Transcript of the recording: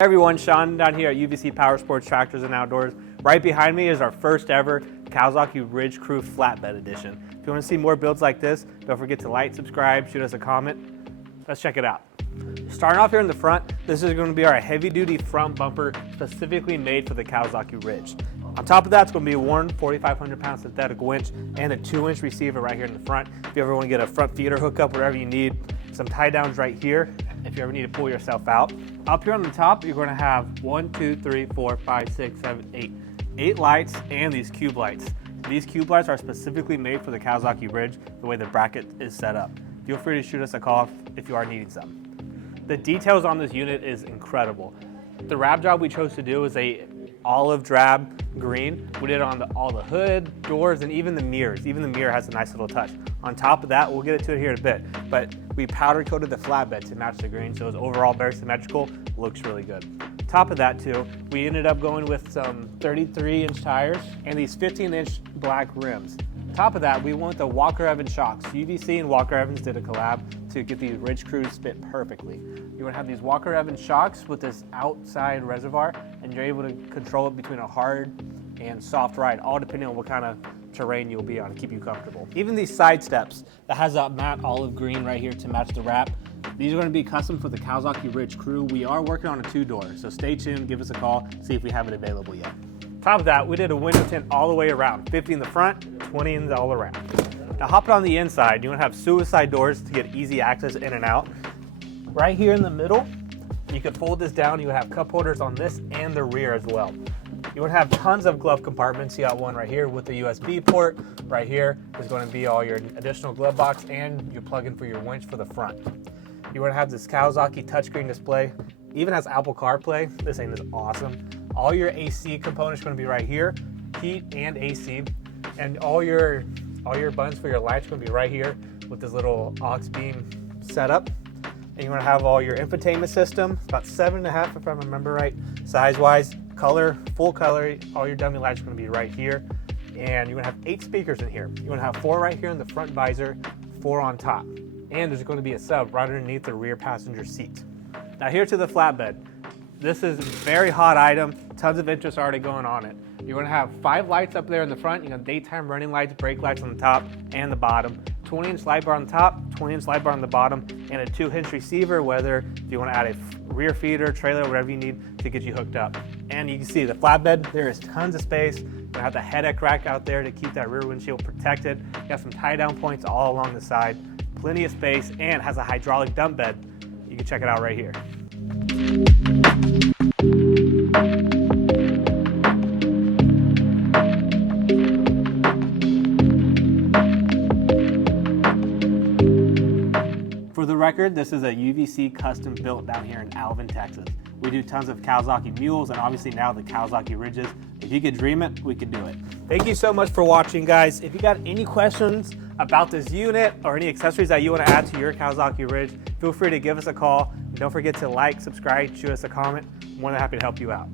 Hey everyone, Sean down here at UVC Powersports Tractors and Outdoors. Right behind me is our first ever Kawasaki Ridge Crew Flatbed Edition. If you want to see more builds like this, don't forget to like, subscribe, shoot us a comment. Let's check it out. Starting off here in the front, this is going to be our heavy duty front bumper specifically made for the Kawasaki Ridge. On top of that, it's going to be a worn 4,500 pound synthetic winch and a 2-inch receiver right here in the front. If you ever want to get a front feeder hookup, whatever you need, some tie downs right here if you ever need to pull yourself out. Up here on the top, you're going to have 8 lights and these cube lights. These cube lights are specifically made for the Kawasaki Ridge, the way the bracket is set up. Feel free to shoot us a call if you are needing some. The details on this unit is incredible. The wrap job we chose to do is a olive drab green. We did it on all the hood, doors, and even the mirrors. Even the mirror has a nice little touch. On top of that, we'll get to it here in a bit, but we powder coated the flatbed to match the green, so it's overall very symmetrical, looks really good. Top of that too, we ended up going with some 33-inch tires and these 15-inch black rims. Top of that, we went with the Walker Evans shocks. UVC and Walker Evans did a collab to get these Ridge Crews fit perfectly. You're gonna have these Walker Evans shocks with this outside reservoir, and you're able to control it between a hard and soft ride, all depending on what kind of terrain you'll be on to keep you comfortable. Even these side steps that has a matte olive green right here to match the wrap, these are going to be custom for the Kawasaki Ridge Crew. We are working on a 2-door, so stay tuned, give us a call, see if we have it available yet. Top of that, we did a window tint all the way around, 50 in the front, 20 in all around. Now hopping on the inside, you're going to have suicide doors to get easy access in and out. Right here in the middle, you can fold this down, you have cup holders on this and the rear as well. You would have tons of glove compartments. You got one right here with the USB port. Right here is going to be all your additional glove box and your plug-in for your winch for the front. You want to have this Kawasaki touchscreen display. Even has Apple CarPlay. This thing is awesome. All your AC components are going to be right here, heat and AC, and all your buttons for your lights are going to be right here with this little aux beam setup. And you want to have all your infotainment system. It's about 7.5 if I remember right, size-wise. Color, full color, all your dummy lights are going to be right here. And you're going to have 8 speakers in here. You're going to have 4 right here in the front visor, 4 on top. And there's going to be a sub right underneath the rear passenger seat. Now here to the flatbed. This is a very hot item. Tons of interest already going on it. You're going to have 5 lights up there in the front. You have daytime running lights, brake lights on the top and the bottom. 20-inch light bar on the top, 20-inch light bar on the bottom, and a 2-inch receiver, whether if you want to add a rear feeder, trailer, whatever you need to get you hooked up. And you can see the flatbed, there is tons of space. You have the headache rack out there to keep that rear windshield protected. You have some tie down points all along the side. Plenty of space, and has a hydraulic dump bed. You can check it out right here. For the record, this is a UVC custom built down here in Alvin, Texas. We do tons of Kawasaki mules and obviously now the Kawasaki Ridges. If you could dream it, we could do it. Thank you so much for watching, guys. If you got any questions about this unit or any accessories that you want to add to your Kawasaki Ridge, feel free to give us a call. And don't forget to like, subscribe, shoot us a comment. I'm more than happy to help you out.